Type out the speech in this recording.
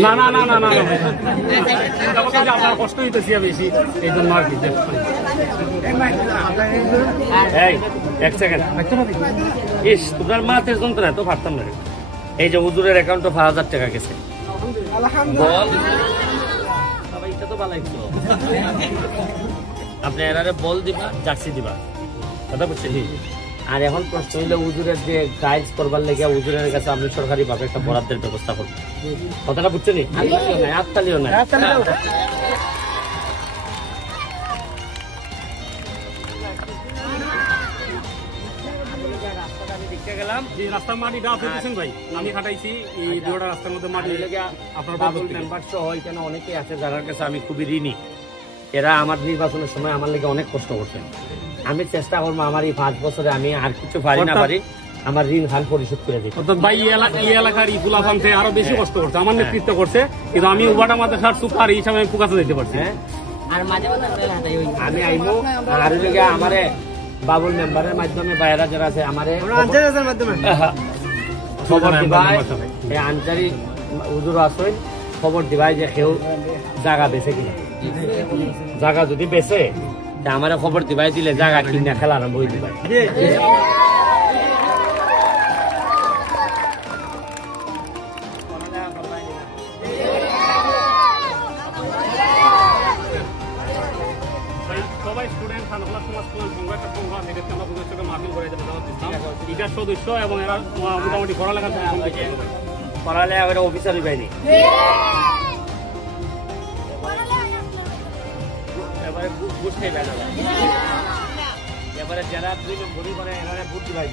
না না না না না আপনার কষ্ট হইতেছি বেশি এই জন্য আর কি। এই এক সেকেন্ড, ইস তোমার মাথের যন্ত্রণা তো পারতাম না। এই যে হুজুরের অ্যাকাউন্টে 5,000 টাকা গেছে, বল এটা তো ভালো একটু আপনি এরারে বল দিবা, জার্সি দিবা, কথা বুঝছেন? আর এখন প্রশ্ন হইলে হুজুরের যে গাইড করবার লেগে হুজুরের কাছে আপনি সরকারি ভাবে একটা বরাদ্দের ব্যবস্থা করবেন, কথাটা বুঝছেন? হাততালিও নাই, গেলাম যে রাস্তার মাটিটা আপনি দিচ্ছেন ভাই, আমি খাটাইছি এই দুটো রাস্তার মধ্যে মাটি লেগে আপনার বাবুল মেম্বার সহ এখানে অনেকেই আছে যার কাছে আমি খুবই ঋণী। এরা আমার নির্বাচনের সময় আমার লেগে অনেক কষ্ট করছেন। আমি চেষ্টা করবো আমার এই 5 বছরে আমি আর কিছু পারি না পারি আমার ঋণ খান পরিশোধ করে দিই। অর্থাৎ ভাই এই এলাকার ইগুলা ফানতে আরো বেশি কষ্ট করছে, আমার নেতৃত্ব করছে, কিন্তু আমি উবাটা মাদ্রাসার সুপার হিসাবে আমি প্রকাশে দিতে পারছি। আমি আইবো আর লেগে আমারে বাবুল মেম্বারের মাধ্যমে বাইরা যারা আছে আমারে খবর দিবাই, আঞ্চারিক হুজুর আসেন খবর দিবাই যে কেউ জায়গা বেছে কিনা, জায়গা যদি বেছে আমারে খবর দিবাই, দিলে জায়গা কিনা খেলা আরম্ভ হয়ে দিবাই। সবাই স্টুডেন্ট এটার সদস্য এবং এরা মোটামুটি পড়ালেখা অফিসার পাইনি। এবারে বুঝতে পারে, এবারে যারা 2 নম্বরই করে এরা ভোট দিবাই।